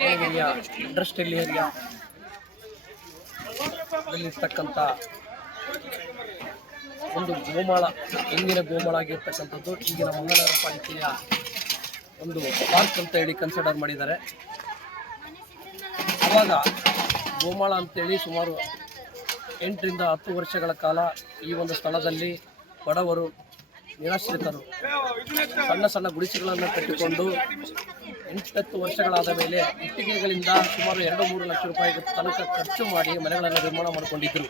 Industrial area ಇರ್ತಕ್ಕಂಥ ಒಂದು ಗೋಮಾಳ ಹಿಂದಿನ ಗೋಮಾಳ ಆಗಿರ್ತಕ್ಕಂಥದ್ದು, ಈಗಿನ ಮಂಗಳವಾರ ಪಾಲಿಕೆಯ ಒಂದು ಪಾರ್ಕ್ ಅಂತ ಹೇಳಿ ಕನ್ಸಿಡರ್ ಮಾಡಿದ್ದಾರೆ. ಆವಾಗ ಗೋಮಾಳ ಅಂತೇಳಿ ಸುಮಾರು ಎಂಟರಿಂದ ಹತ್ತು ವರ್ಷಗಳ ಕಾಲ ಈ ಒಂದು ಸ್ಥಳದಲ್ಲಿ ಬಡವರು ನಿರಾಶ್ರಿತರು, ಸಣ್ಣ ಸಣ್ಣ ಗುಡಿಸೆಗಳನ್ನು ಕಟ್ಟಿಕೊಂಡು ಎಂಟತ್ತು ವರ್ಷಗಳಾದ ಮೇಲೆ ಇಟ್ಟಿಗೆಗಳಿಂದ ಸುಮಾರು ಎರಡು ಮೂರು ಲಕ್ಷ ರೂಪಾಯಿ ತನಕ ಖರ್ಚು ಮಾಡಿ ಮನೆಗಳನ್ನು ನಿರ್ಮಾಣ ಮಾಡಿಕೊಂಡಿದ್ದರು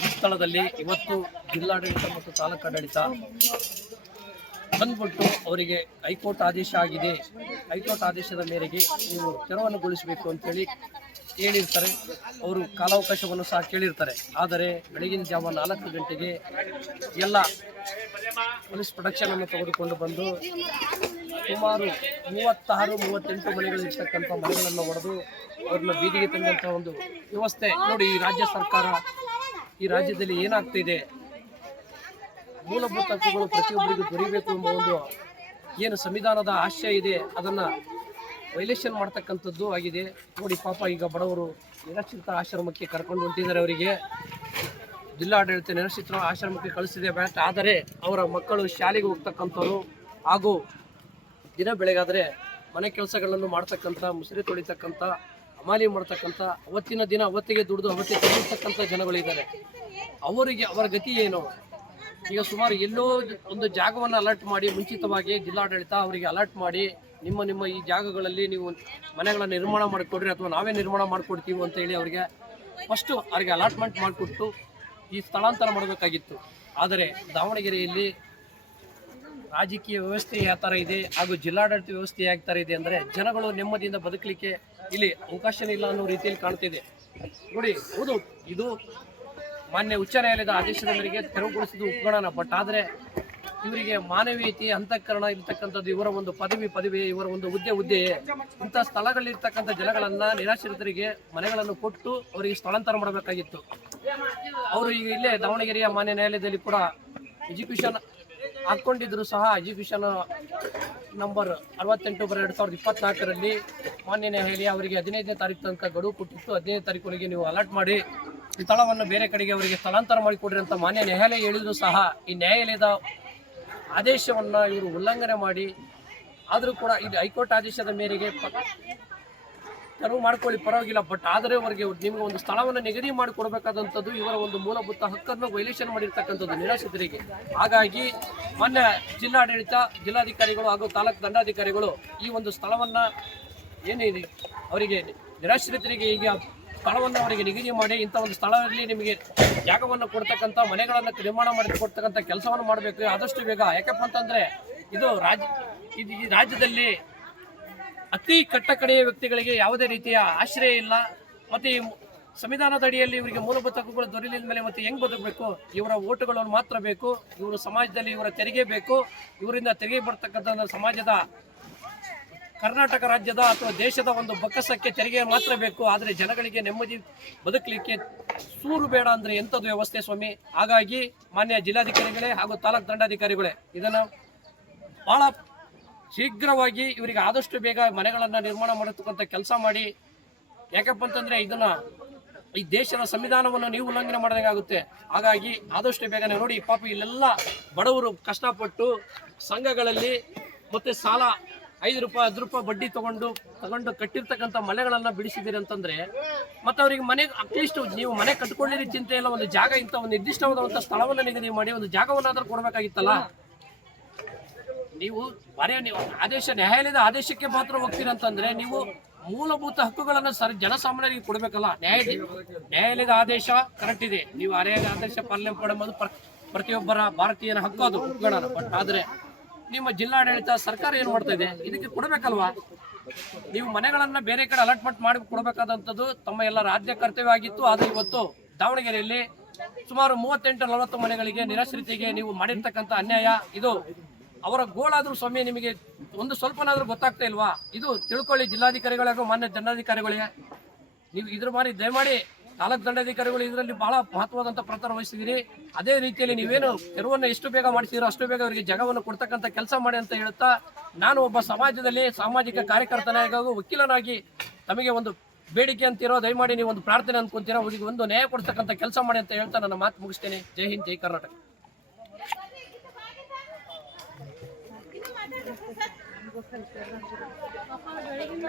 ಈ ಸ್ಥಳದಲ್ಲಿ ಇವತ್ತು ಜಿಲ್ಲಾಡಳಿತ ಮತ್ತು ತಾಲೂಕಾಡಳಿತ ಬಂದ್ಬಿಟ್ಟು ಅವರಿಗೆ ಹೈಕೋರ್ಟ್ ಆದೇಶ ಆಗಿದೆ. ಹೈಕೋರ್ಟ್ ಆದೇಶದ ಮೇರೆಗೆ ನೀವು ತೆರವನ್ನುಗೊಳಿಸಬೇಕು ಅಂತೇಳಿ ಹೇಳಿರ್ತಾರೆ. ಅವರು ಕಾಲಾವಕಾಶವನ್ನು ಸಹ ಕೇಳಿರ್ತಾರೆ. ಆದರೆ ಬೆಳಗಿನ ಜಾವ ನಾಲ್ಕು ಗಂಟೆಗೆ ಎಲ್ಲ ಪೊಲೀಸ್ ಪ್ರೊಟೆಕ್ಷನ್ ಅನ್ನು ತೆಗೆದುಕೊಂಡು ಬಂದು ಸುಮಾರು ಮೂವತ್ತಾರು, ಮೂವತ್ತೆಂಟು ಮನೆಗಳಿರ್ತಕ್ಕಂಥ ಮನೆಗಳನ್ನು ಹೊಡೆದು ಅವ್ರನ್ನ ಬೀದಿಗೆ ತಂದಂಥ ಒಂದು ವ್ಯವಸ್ಥೆ ನೋಡಿ, ಈ ರಾಜ್ಯ ಸರ್ಕಾರ ಈ ರಾಜ್ಯದಲ್ಲಿ ಏನಾಗ್ತಿದೆ? ಮೂಲಭೂತ ಹಕ್ಕುಗಳು ಪ್ರತಿಯೊಬ್ಬರಿಗೂ ದೊರೀಬೇಕು ಎಂಬ ಒಂದು ಏನು ಸಂವಿಧಾನದ ಆಶಯ ಇದೆ, ಅದನ್ನು ವೈಲೇಷನ್ ಮಾಡ್ತಕ್ಕಂಥದ್ದು ಆಗಿದೆ. ನೋಡಿ ಪಾಪ ಈಗ ಬಡವರು ನಿರಾಶ್ರಿತ ಆಶ್ರಮಕ್ಕೆ ಕರ್ಕೊಂಡು ಹೊಂಟಿದ್ದಾರೆ ಅವರಿಗೆ. ಜಿಲ್ಲಾಡಳಿತ ನಿರಾಶ್ರಿತ ಆಶ್ರಮಕ್ಕೆ ಕಳಿಸಿದೆ ಬ್ಯಾಟ್. ಆದರೆ ಅವರ ಮಕ್ಕಳು ಶಾಲೆಗೆ ಹೋಗ್ತಕ್ಕಂಥವ್ರು ಹಾಗೂ ದಿನ ಬೆಳಗಾದರೆ ಮನೆ ಕೆಲಸಗಳನ್ನು ಮಾಡ್ತಕ್ಕಂಥ, ಮುಸುರಿ ತೊಳಿತಕ್ಕಂಥ, ಹಮಾಲಿ ಮಾಡ್ತಕ್ಕಂಥ, ಅವತ್ತಿನ ದಿನ ಅವತ್ತಿಗೆ ದುಡಿದು ಅವತ್ತಿಗೆ ತಿರುಗಿರ್ತಕ್ಕಂಥ ಜನಗಳಿದ್ದಾರೆ. ಅವರಿಗೆ ಅವರ ಗತಿ ಏನು? ಈಗ ಸುಮಾರು ಎಲ್ಲೋ ಒಂದು ಜಾಗವನ್ನು ಅಲರ್ಟ್ ಮಾಡಿ, ಮುಂಚಿತವಾಗಿ ಜಿಲ್ಲಾಡಳಿತ ಅವರಿಗೆ ಅಲರ್ಟ್ ಮಾಡಿ, ನಿಮ್ಮ ನಿಮ್ಮ ಈ ಜಾಗಗಳಲ್ಲಿ ನೀವು ಮನೆಗಳನ್ನು ನಿರ್ಮಾಣ ಮಾಡಿಕೊಡ್ರಿ ಅಥವಾ ನಾವೇ ನಿರ್ಮಾಣ ಮಾಡಿಕೊಡ್ತೀವಿ ಅಂತ ಹೇಳಿ ಅವರಿಗೆ ಫಸ್ಟು ಅವರಿಗೆ ಅಲಾಟ್ಮೆಂಟ್ ಮಾಡಿಕೊಟ್ಟು ಈ ಸ್ಥಳಾಂತರ ಮಾಡಬೇಕಾಗಿತ್ತು. ಆದರೆ ದಾವಣಗೆರೆಯಲ್ಲಿ ರಾಜಕೀಯ ವ್ಯವಸ್ಥೆ ಯಾವ ಥರ ಇದೆ ಹಾಗೂ ಜಿಲ್ಲಾಡಳಿತ ವ್ಯವಸ್ಥೆ ಯಾವ ಥರ ಇದೆ ಅಂದರೆ ಜನಗಳು ನೆಮ್ಮದಿಯಿಂದ ಬದುಕಲಿಕ್ಕೆ ಇಲ್ಲಿ ಅವಕಾಶನೇ ಇಲ್ಲ ಅನ್ನೋ ರೀತಿಯಲ್ಲಿ ಕಾಣ್ತಿದೆ. ನೋಡಿ, ಹೌದು, ಇದು ಮಾನ್ಯ ಉಚ್ಚ ನ್ಯಾಯಾಲಯದ ಆದೇಶದ ಮೇರೆಗೆ ತೆರವುಗೊಳಿಸಿದ್ದು ಒಪ್ಕೊಳ್ಳೋಣ ಬಟ್ ಆದರೆ ಇವರಿಗೆ ಮಾನವೀಯತೆ, ಅಂತಃಕರಣ ಇರ್ತಕ್ಕಂಥದ್ದು ಇವರ ಒಂದು ಪದವಿ ಪದವಿ ಇವರ ಒಂದು ಹುದ್ದೆ ಹುದ್ದೆಯೇ ಇಂಥ ಸ್ಥಳಗಳಲ್ಲಿರ್ತಕ್ಕಂಥ ಜನಗಳನ್ನು, ನಿರಾಶ್ರಿತರಿಗೆ ಮನೆಗಳನ್ನು ಕೊಟ್ಟು ಅವರಿಗೆ ಸ್ಥಳಾಂತರ ಮಾಡಬೇಕಾಗಿತ್ತು. ಅವರು ಈಗ ಇಲ್ಲೇ ದಾವಣಗೆರೆಯ ಮಾನ್ಯ ನ್ಯಾಯಾಲಯದಲ್ಲಿ ಕೂಡ ಎಜುಕೇಷನ್ ಹಾಕ್ಕೊಂಡಿದ್ರು ಸಹ ಎಜುಕೇಷನ್ ನಂಬರ್ ಅರವತ್ತೆಂಟು ಬರ ಎರಡು ಸಾವಿರದ ಇಪ್ಪತ್ನಾಲ್ಕರಲ್ಲಿ ಮಾನ್ಯ ನ್ಯಾಯಾಲಯ ಅವರಿಗೆ ಹದಿನೈದನೇ ತಾರೀಕು ತನಕ ಗಡುವು ಕೊಟ್ಟಿತ್ತು. ಹದಿನೈದು ತಾರೀಕೊಳಗೆ ನೀವು ಅಲರ್ಟ್ ಮಾಡಿ. ಸ್ಥಳವನ್ನು ಬೇರೆ ಕಡೆಗೆ ಅವರಿಗೆ ಸ್ಥಳಾಂತರ ಮಾಡಿಕೊಡ್ರಿ ಅಂತ ಮಾನ್ಯ ನ್ಯಾಯಾಲಯ ಹೇಳಿದ್ರು ಸಹ, ಈ ನ್ಯಾಯಾಲಯದ ಆದೇಶವನ್ನು ಇವರು ಉಲ್ಲಂಘನೆ ಮಾಡಿ, ಆದರೂ ಕೂಡ ಇದು ಹೈಕೋರ್ಟ್ ಆದೇಶದ ಮೇರೆಗೆ ತೆರವು ಮಾಡ್ಕೊಳ್ಳಿ, ಪರವಾಗಿಲ್ಲ. ಬಟ್ ಆದರೆ ಅವರಿಗೆ ನಿಮಗೆ ಒಂದು ಸ್ಥಳವನ್ನು ನಿಗದಿ ಮಾಡಿಕೊಡ್ಬೇಕಾದಂಥದ್ದು ಇವರ ಒಂದು ಮೂಲಭೂತ ಹಕ್ಕನ್ನು ವೈಲೇಷನ್ ಮಾಡಿರ್ತಕ್ಕಂಥದ್ದು ನಿರಾಶ್ರಿತರಿಗೆ. ಹಾಗಾಗಿ ಮಾನ್ಯ ಜಿಲ್ಲಾಡಳಿತ, ಜಿಲ್ಲಾಧಿಕಾರಿಗಳು ಹಾಗೂ ತಾಲೂಕು ದಂಡಾಧಿಕಾರಿಗಳು ಈ ಒಂದು ಸ್ಥಳವನ್ನು ಏನಿದೆ, ಅವರಿಗೆ ನಿರಾಶ್ರಿತರಿಗೆ ಈಗ ಸ್ಥಳವನ್ನು ಅವರಿಗೆ ನಿಗದಿ ಮಾಡಿ ಇಂಥ ಒಂದು ಸ್ಥಳದಲ್ಲಿ ನಿಮಗೆ ಜಾಗವನ್ನು ಕೊಡ್ತಕ್ಕಂಥ ಮನೆಗಳನ್ನು ನಿರ್ಮಾಣ ಮಾಡಿ ಕೊಡ್ತಕ್ಕಂಥ ಕೆಲಸವನ್ನು ಮಾಡಬೇಕು. ಆದಷ್ಟು ಬೇಗ. ಯಾಕಪ್ಪ ಅಂತಂದರೆ ಇದು ರಾಜ್ಯ ಇದು ಈ ರಾಜ್ಯದಲ್ಲಿ ಅತಿ ಕಟ್ಟಕಡೆಯ ವ್ಯಕ್ತಿಗಳಿಗೆ ಯಾವುದೇ ರೀತಿಯ ಆಶ್ರಯ ಇಲ್ಲ. ಮತ್ತು ಈ ಸಂವಿಧಾನದ ಅಡಿಯಲ್ಲಿ ಇವರಿಗೆ ಮೂಲಭೂತ ಹಕ್ಕುಗಳು ದೊರೆಯಲಿದ ಮೇಲೆ ಮತ್ತೆ ಹೆಂಗ್ ಬದುಕಬೇಕು? ಇವರ ಓಟುಗಳನ್ನು ಮಾತ್ರ ಬೇಕು. ಇವರು ಸಮಾಜದಲ್ಲಿ ಇವರ ತೆರಿಗೆ ಬೇಕು. ಇವರಿಂದ ತೆರಿಗೆ ಬರ್ತಕ್ಕಂಥ ಸಮಾಜದ ಕರ್ನಾಟಕ ರಾಜ್ಯದ ಅಥವಾ ದೇಶದ ಒಂದು ಬೊಕ್ಕಸಕ್ಕೆ ತೆರಿಗೆ ಮಾತ್ರ ಬೇಕು. ಆದರೆ ಜನಗಳಿಗೆ ನೆಮ್ಮದಿ ಬದುಕಲಿಕ್ಕೆ ಸೂರು ಬೇಡ ಅಂದರೆ ಎಂಥದ್ದು ವ್ಯವಸ್ಥೆ ಸ್ವಾಮಿ? ಹಾಗಾಗಿ ಮಾನ್ಯ ಜಿಲ್ಲಾಧಿಕಾರಿಗಳೇ ಹಾಗೂ ತಾಲೂಕು ದಂಡಾಧಿಕಾರಿಗಳೇ, ಇದನ್ನು ಬಹಳ ಶೀಘ್ರವಾಗಿ ಇವರಿಗೆ ಆದಷ್ಟು ಬೇಗ ಮನೆಗಳನ್ನು ನಿರ್ಮಾಣ ಮಾಡತಕ್ಕಂಥ ಕೆಲಸ ಮಾಡಿ. ಯಾಕಪ್ಪ ಅಂತಂದರೆ ಇದನ್ನು ಈ ದೇಶದ ಸಂವಿಧಾನವನ್ನು ನೀವು ಉಲ್ಲಂಘನೆ ಮಾಡಿದಂಗಾಗುತ್ತೆ ಹಾಗಾಗಿ ಆದಷ್ಟು ಬೇಗನೆ ನೋಡಿ, ಪಾಪ ಇಲ್ಲೆಲ್ಲ ಬಡವರು ಕಷ್ಟಪಟ್ಟು ಸಂಘಗಳಲ್ಲಿ ಮತ್ತು ಸಾಲ ಐದು ರೂಪಾಯಿ, ಹತ್ತು ರೂಪಾಯಿ ಬಡ್ಡಿ ತಗೊಂಡು ತಗೊಂಡು ಕಟ್ಟಿರ್ತಕ್ಕಂಥ ಮನೆಗಳನ್ನ ಬಿಡಿಸಿದಿರಿ ಅಂತಂದ್ರೆ ಮತ್ತೆ ಅವರಿಗೆ ಮನೆ ಅಟ್ಲೀಸ್ಟ್ ನೀವು ಮನೆ ಕಟ್ಕೊಳ್ಳಿರಿ ಚಿಂತೆ ಇಲ್ಲ, ಒಂದು ಜಾಗ ಇಂಥ ಒಂದು ನಿರ್ದಿಷ್ಟವಾದಂಥ ಸ್ಥಳವನ್ನು ನಿಗದಿ ಮಾಡಿ, ಒಂದು ಜಾಗವನ್ನಾದ್ರೂ ಕೊಡಬೇಕಾಗಿತ್ತಲ್ಲ? ನೀವು ಬರೆಯ ನೀವು ಆದೇಶ, ನ್ಯಾಯಾಲಯದ ಆದೇಶಕ್ಕೆ ಮಾತ್ರ ಹೋಗ್ತೀರಂತಂದ್ರೆ ನೀವು ಮೂಲಭೂತ ಹಕ್ಕುಗಳನ್ನು ಸರ್, ಜನಸಾಮಾನ್ಯರಿಗೆ ಕೊಡಬೇಕಲ್ಲ? ನ್ಯಾಯ ನ್ಯಾಯಾಲಯದ ಆದೇಶ ಕರೆಕ್ಟ್ ಇದೆ. ನೀವು ನ್ಯಾಯಾಲಯದ ಆದೇಶ ಪಾಲನೆ ಮಾಡೋದು ಪ್ರ- ಪ್ರತಿಯೊಬ್ಬರ ಭಾರತೀಯನ ಹಕ್ಕು ಅದು ಬಟ್ ಆದ್ರೆ ನಿಮ್ಮ ಜಿಲ್ಲಾಡಳಿತ ಸರ್ಕಾರ ಏನು ಮಾಡ್ತಾ ಇದೆ? ಇದಕ್ಕೆ ಕೊಡಬೇಕಲ್ವಾ? ನೀವು ಮನೆಗಳನ್ನು ಬೇರೆ ಕಡೆ ಅಲಾಟ್ಮೆಂಟ್ ಮಾಡಿ ಕೊಡಬೇಕಾದಂಥದ್ದು ತಮ್ಮ ಎಲ್ಲ ರಾಜ್ಯ ಕರ್ತವ್ಯ ಆಗಿತ್ತು ಆದರೆ ಇವತ್ತು ದಾವಣಗೆರೆಯಲ್ಲಿ ಸುಮಾರು ಮೂವತ್ತೆಂಟು ನಲವತ್ತು ಮನೆಗಳಿಗೆ ನಿರಾಶ್ರಿತಿಗೆ ನೀವು ಮಾಡಿರ್ತಕ್ಕಂಥ ಅನ್ಯಾಯ. ಇದು ಅವರ ಗೋಳಾದರೂ ಸ್ವಾಮಿ ನಿಮಗೆ ಒಂದು ಸ್ವಲ್ಪನಾದರೂ ಗೊತ್ತಾಗ್ತಾ ಇಲ್ವಾ? ಇದು ತಿಳ್ಕೊಳ್ಳಿ ಜಿಲ್ಲಾಧಿಕಾರಿಗಳಿಗೂ ಮಾನ್ಯ ದಂಡಾಧಿಕಾರಿಗಳಿಗೆ ನೀವು ಇದ್ರ ಮಾರಿ ದಯಮಾಡಿ ತಾಲೂಕು ದಂಡಾಧಿಕಾರಿಗಳು ಇದರಲ್ಲಿ ಬಹಳ ಮಹತ್ವದಂತ ಪ್ರಚಾರ ವಹಿಸಿದಿರಿ. ಅದೇ ರೀತಿಯಲ್ಲಿ ನೀವೇನು ತೆರವನ್ನು ಎಷ್ಟು ಬೇಗ ಮಾಡ್ತೀರೋ ಅಷ್ಟು ಬೇಗ ಅವರಿಗೆ ಜಗವನ್ನು ಕೊಡ್ತಕ್ಕಂಥ ಕೆಲಸ ಮಾಡಿ ಅಂತ ಹೇಳ್ತಾ ನಾನು ಒಬ್ಬ ಸಮಾಜದಲ್ಲಿ ಸಾಮಾಜಿಕ ಕಾರ್ಯಕರ್ತನಾಗಿ ವಕೀಲನಾಗಿ ತಮಗೆ ಒಂದು ಬೇಡಿಕೆ ಅಂತಿರೋ ದಯಮಾಡಿ ನೀವು ಒಂದು ಪ್ರಾರ್ಥನೆ ಅನ್ಕೊಂತೀರಾ ಅವರಿಗೆ ಒಂದು ನ್ಯಾಯ ಕೊಡ್ತಕ್ಕಂಥ ಕೆಲಸ ಮಾಡಿ ಅಂತ ಹೇಳ್ತಾ ನನ್ನ ಮಾತು ಮುಗಿಸ್ತೇನೆ. ಜೈ ಹಿಂದ್, ಜೈ ಕರ್ನಾಟಕ. ಬೆಳಗಿನ